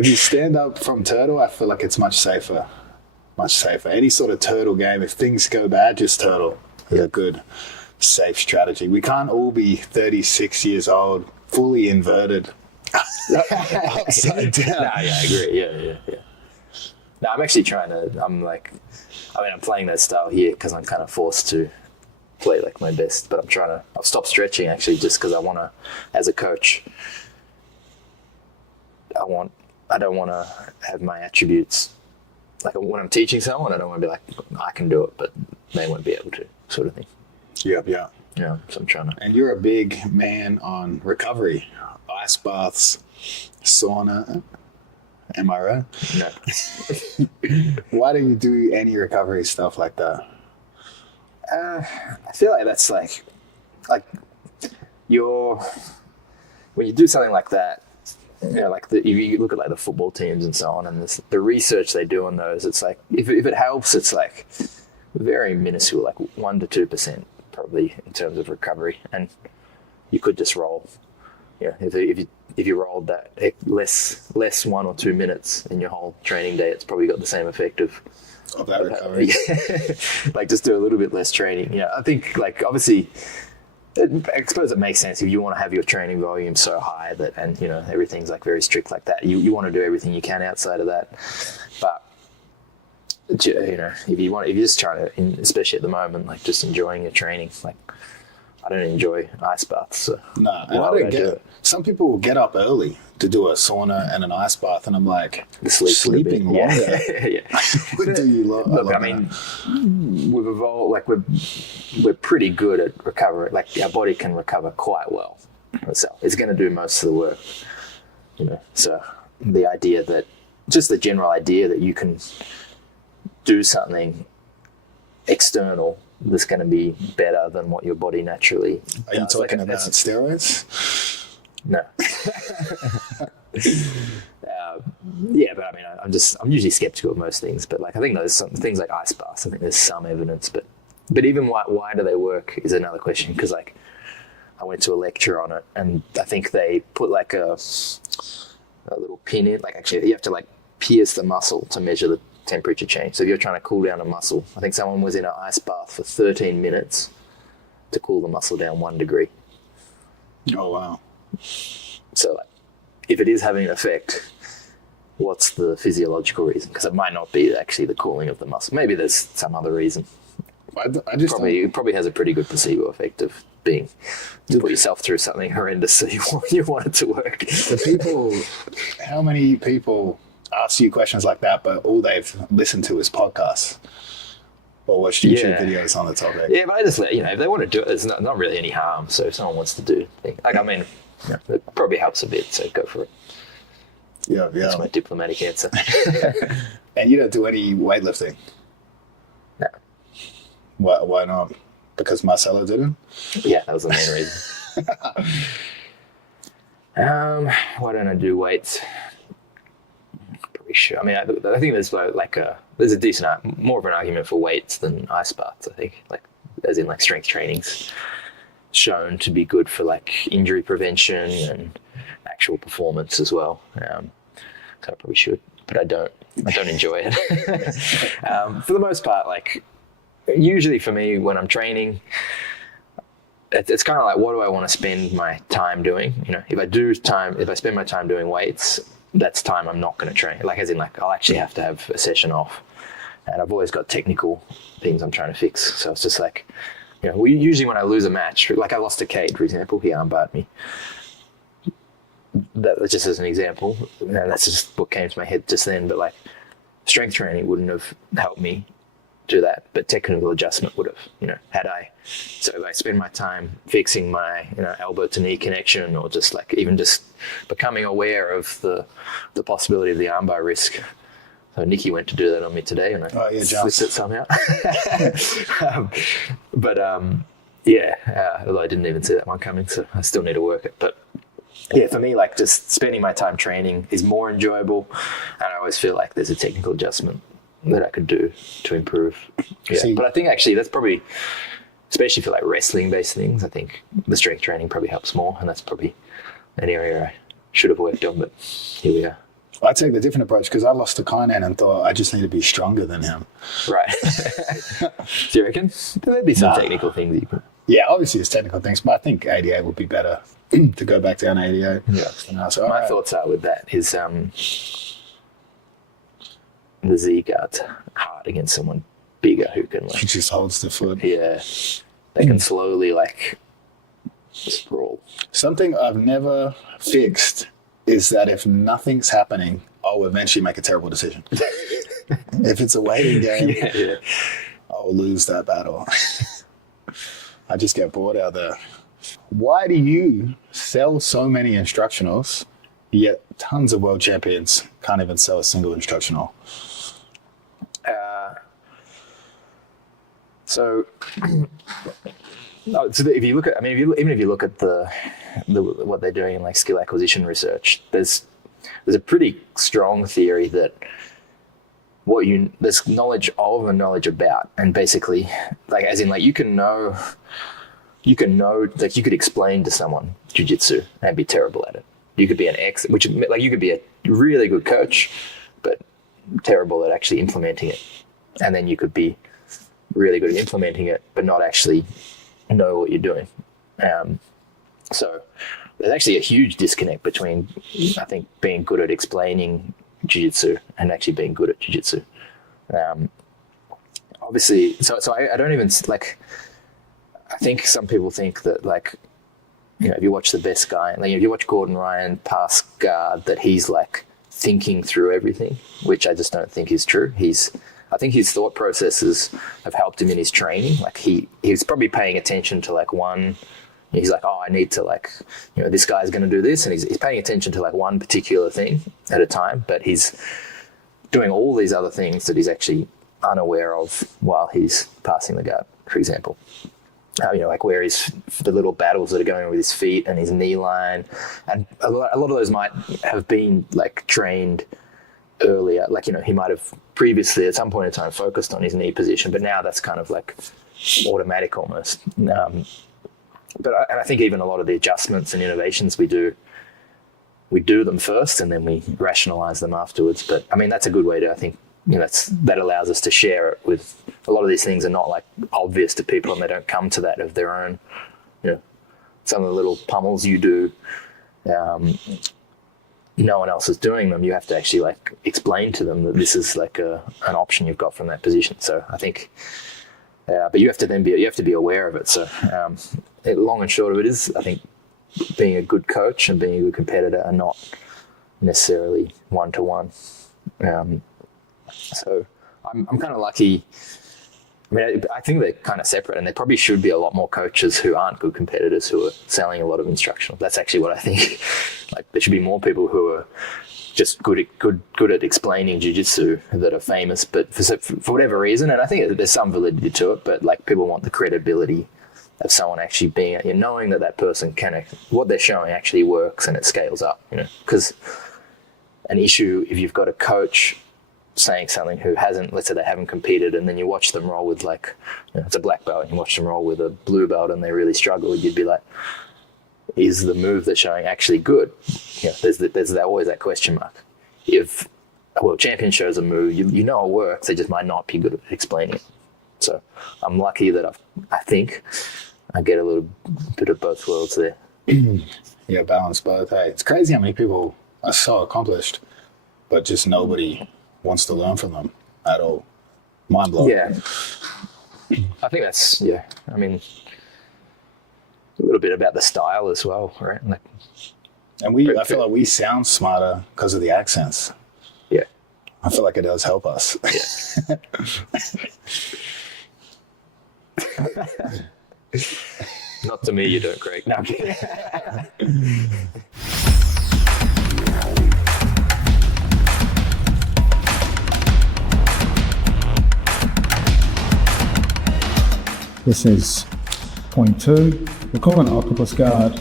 If you stand up from turtle, I feel like it's much safer. Much safer. Any sort of turtle game, if things go bad, just turtle. Is a good, safe strategy. We can't all be 36 years old, fully inverted, upside down. No, yeah, I agree. Yeah. No, I'm actually I'm playing that style here because I'm kind of forced to play like my best, but I've stopped stretching actually just because I want to, as a coach, I don't want to have my attributes, like when I'm teaching someone, I don't want to be like, I can do it, but they won't be able to, sort of thing. Yeah. Yeah, so I'm trying to. And you're a big man on recovery, ice baths, sauna. Am I right? No. Why do you do any recovery stuff like that? I feel like that's like when you do something like that, like if you look at like the football teams and so on, and the research they do on those, it's like if it helps, it's like very minuscule, like 1% to 2% probably in terms of recovery, and you could just roll. Yeah, if you rolled that less 1 or 2 minutes in your whole training day, it's probably got the same effect of that recovery. Like just do a little bit less training. Yeah, I think like obviously, I suppose it makes sense if you want to have your training volume so high that, and everything's like very strict like that. You want to do everything you can outside of that, but if you're just trying to, especially at the moment, like just enjoying your training, like I don't enjoy ice baths. So no, and I don't get it. Some people will get up early to do a sauna and an ice bath, and I'm like, sleeping longer. Yeah. What do you love? Look, I mean, we've evolved. Like we're pretty good at recovery. Like our body can recover quite well itself. It's going to do most of the work. So the general idea that you can do something external that's going to be better than what your body naturally does. Are you talking about steroids? No. Yeah, but I mean, I'm usually skeptical of most things, but like I think there's some things like ice baths. I think there's some evidence, but even why do they work is another question. Because like I went to a lecture on it, and I think they put like a little pin in. Like actually, you have to like pierce the muscle to measure the temperature change. So if you're trying to cool down a muscle, I think someone was in an ice bath for 13 minutes to cool the muscle down 1 degree. Oh wow! So like, if it is having an effect, what's the physiological reason? Because it might not be actually the cooling of the muscle. Maybe there's some other reason. It probably has a pretty good placebo effect of being to put yourself through something horrendous so you want it to work. How many people ask you questions like that, but all they've listened to is podcasts or watched YouTube videos on the topic? Yeah, but I just if they want to do it, there's not really any harm. So if someone wants to do it, like I mean, it probably helps a bit. So go for it. Yeah. That's my diplomatic answer. And you don't do any weightlifting? No. Why not? Because Marcelo didn't? Yeah, that was the main reason. Why don't I do weights? Pretty sure. I mean, I think there's there's a decent, more of an argument for weights than ice baths. I think, like as in like strength training's shown to be good for like injury prevention and actual performance as well. So I probably should, but I don't enjoy it. For the most part, like usually for me when I'm training, it's kind of like, what do I want to spend my time doing? If I spend my time doing weights, that's time I'm not going to train. Like as in like I'll actually have to have a session off, and I've always got technical things I'm trying to fix. So it's just like, usually when I lose a match, like I lost to Cade, for example, he armbarred me. That just as an example, and that's just what came to my head just then. But like strength training wouldn't have helped me do that, but technical adjustment would have, had I. So if I spend my time fixing my, elbow to knee connection, or just like even just becoming aware of the possibility of the armbar risk. So Nikki went to do that on me today, and I flipped it somehow. Although I didn't even see that one coming, so I still need to work it. But yeah, for me, like just spending my time training is more enjoyable, and I always feel like there's a technical adjustment that I could do to improve. Yeah, but I think actually that's probably, especially for like wrestling-based things, I think the strength training probably helps more, and that's probably an area I should have worked on, but here we are. I take the different approach because I lost to Kainan and thought I just need to be stronger than him. Right. Do you reckon? There'd be some technical things you can... Yeah, obviously there's technical things, but I think 88 would be better to go back down 88. Yeah. So, my thoughts are with that is the Z guard's hard against someone bigger who can he just holds the foot. Yeah. They can slowly sprawl. Something I've never fixed is that if nothing's happening, I'll eventually make a terrible decision. If it's a waiting game, I'll lose that battle. I just get bored out there. Why do you sell so many instructionals, yet tons of world champions can't even sell a single instructional? So if you look at, even if you look at the what they're doing in like skill acquisition research, there's a pretty strong theory that there's knowledge of and knowledge about, and basically like as in like you can know like you could explain to someone jiu-jitsu and be terrible at it. You could be you could be a really good coach, but terrible at actually implementing it, and then you could be really good at implementing it, but not actually know what you're doing. So there's actually a huge disconnect between, I think, being good at explaining jiu-jitsu and actually being good at jiu-jitsu. Obviously, so I don't even like. I think some people think that like, if you watch the best guy, like if you watch Gordon Ryan pass guard, that he's like thinking through everything, which I just don't think is true. I think his thought processes have helped him in his training. Like he's probably paying attention to like one. He's like, I need to like, this guy's going to do this, and he's paying attention to like one particular thing at a time. But he's doing all these other things that he's actually unaware of while he's passing the guard, for example. Like where the little battles that are going on with his feet and his knee line, and a lot of those might have been like trained earlier. Like he might have previously at some point in time focused on his knee position, but now that's kind of like automatic almost. But I think even a lot of the adjustments and innovations we do them first and then we rationalize them afterwards. But I mean, that's a good way to, I think, that allows us to share it with a lot of these things are not like obvious to people and they don't come to that of their own. Some of the little pummels you do, no one else is doing them. You have to actually like explain to them that this is like an option you've got from that position. So I think, but you have to be aware of it. So long and short of it is, I think being a good coach and being a good competitor are not necessarily one-to-one. So I'm kind of lucky. I mean, I think they're kind of separate, and there probably should be a lot more coaches who aren't good competitors who are selling a lot of instructional. That's actually what I think. Like there should be more people who are just good at explaining jiu-jitsu that are famous, but for whatever reason, and I think there's some validity to it, but like people want the credibility of someone actually being, knowing that person what they're showing actually works and it scales up, because an issue if you've got a coach saying something who hasn't, let's say they haven't competed, and then you watch them roll with like, it's a black belt and you watch them roll with a blue belt and they really struggle, you'd be like, is the move they're showing actually good? There's always that question mark. If a world champion shows a move, you know it works, they just might not be good at explaining it. So I'm lucky that I think I get a little bit of both worlds there. Yeah, balance both. Hey, it's crazy how many people are so accomplished, but just nobody wants to learn from them at all. Mind blowing. Yeah. I think that's, I mean, a little bit about the style as well, right? Like, and I feel like we sound smarter because of the accents. Yeah. I feel like it does help us. Yeah. Not to me, you don't, Craig. No, I'm kidding. This is point 2. We're calling an Octopus Guard.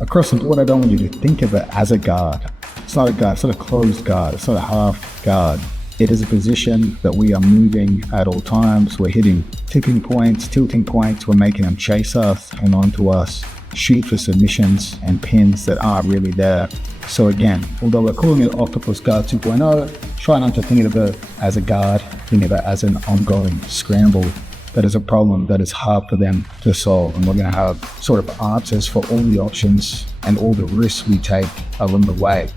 Across the board, I don't want you to think of it as a guard. It's not a guard, it's not a closed guard, it's not a half guard. It is a position that we are moving at all times. We're hitting tipping points, tilting points, we're making them chase us and onto us. shoot for submissions and pins that aren't really there. So again, although we're calling it Octopus Guard 2.0, try not to think of it as a guard, think of it as an ongoing scramble. That is a problem that is hard for them to solve. And we're going to have sort of answers for all the options and all the risks we take along the way.